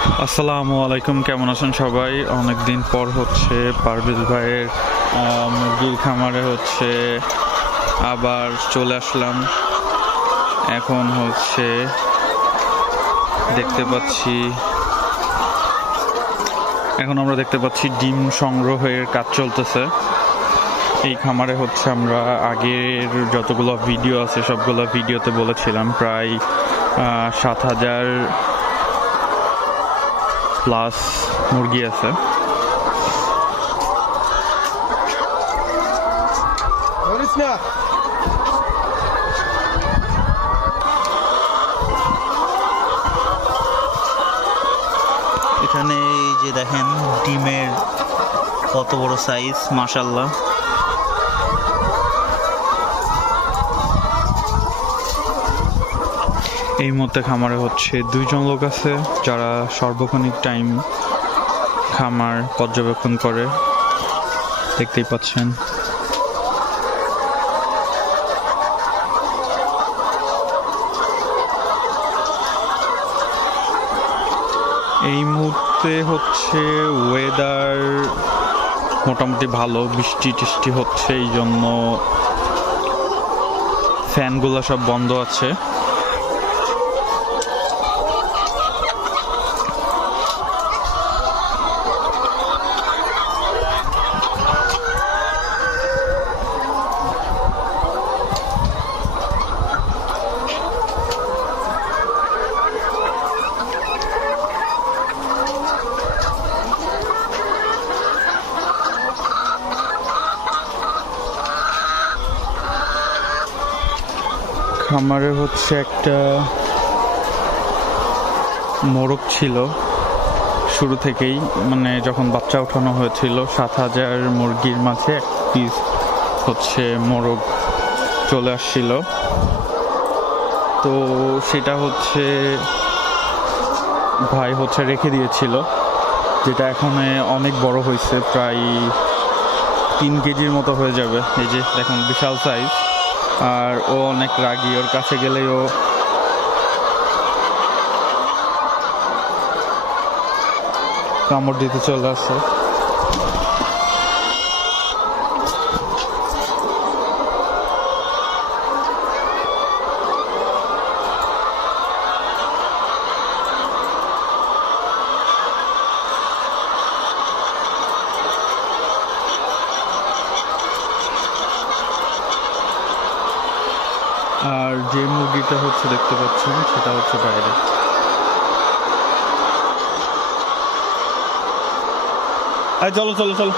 আসসালামু আলাইকুম, কেমন আছেন সবাই? অনেক দিন পর হচ্ছে পারভেজ ভাইয়ের মুরগির খামারে হচ্ছে আবার চলে আসলাম। এখন হচ্ছে দেখতে পাচ্ছি, এখন আমরা দেখতে পাচ্ছি ডিম সংগ্রহের কাজ চলতেছে। এই খামারে হচ্ছে আমরা আগের যতগুলো ভিডিও আছে, সবগুলো ভিডিওতে বলেছিলাম, প্রায় সাত হাজার প্লাস মুরগি আছে। এখানে এই যে দেখেন ডিমের কত বড় সাইজ মাশাল্লাহ এই মুহূর্তে খামারে হচ্ছে দুইজন লোক আছে যারা সর্বক্ষণিক টাইম খামার পর্যবেক্ষণ করে। দেখতেই পাচ্ছেন। এই মুহূর্তে হচ্ছে ওয়েদার মোটামুটি ভালো, বৃষ্টি টিষ্টি হচ্ছে এই জন্য ফ্যানগুলো সব বন্ধ আছে। খামারে হচ্ছে একটা মোরগ ছিল। শুরু থেকেই মানে যখন বাচ্চা ওঠানো হয়েছিল, সাত হাজার মুরগির মাঝে এক পিস হচ্ছে মোরগ চলে আসছিল। তো সেটা হচ্ছে ভাই হচ্ছে রেখে দিয়েছিল, যেটা এখন অনেক বড় হয়েছে, প্রায় তিন কেজির মতো হয়ে যাবে। এই যে দেখুন, বিশাল সাইজ আর ও অনেক রাগি ওর কাছে গেলে ও কামড় দিতে চলে আসে। আর যে মুরগিটা হচ্ছে দেখতে পাচ্ছেন সেটা হচ্ছে বাইরে। চলো চলো চলো।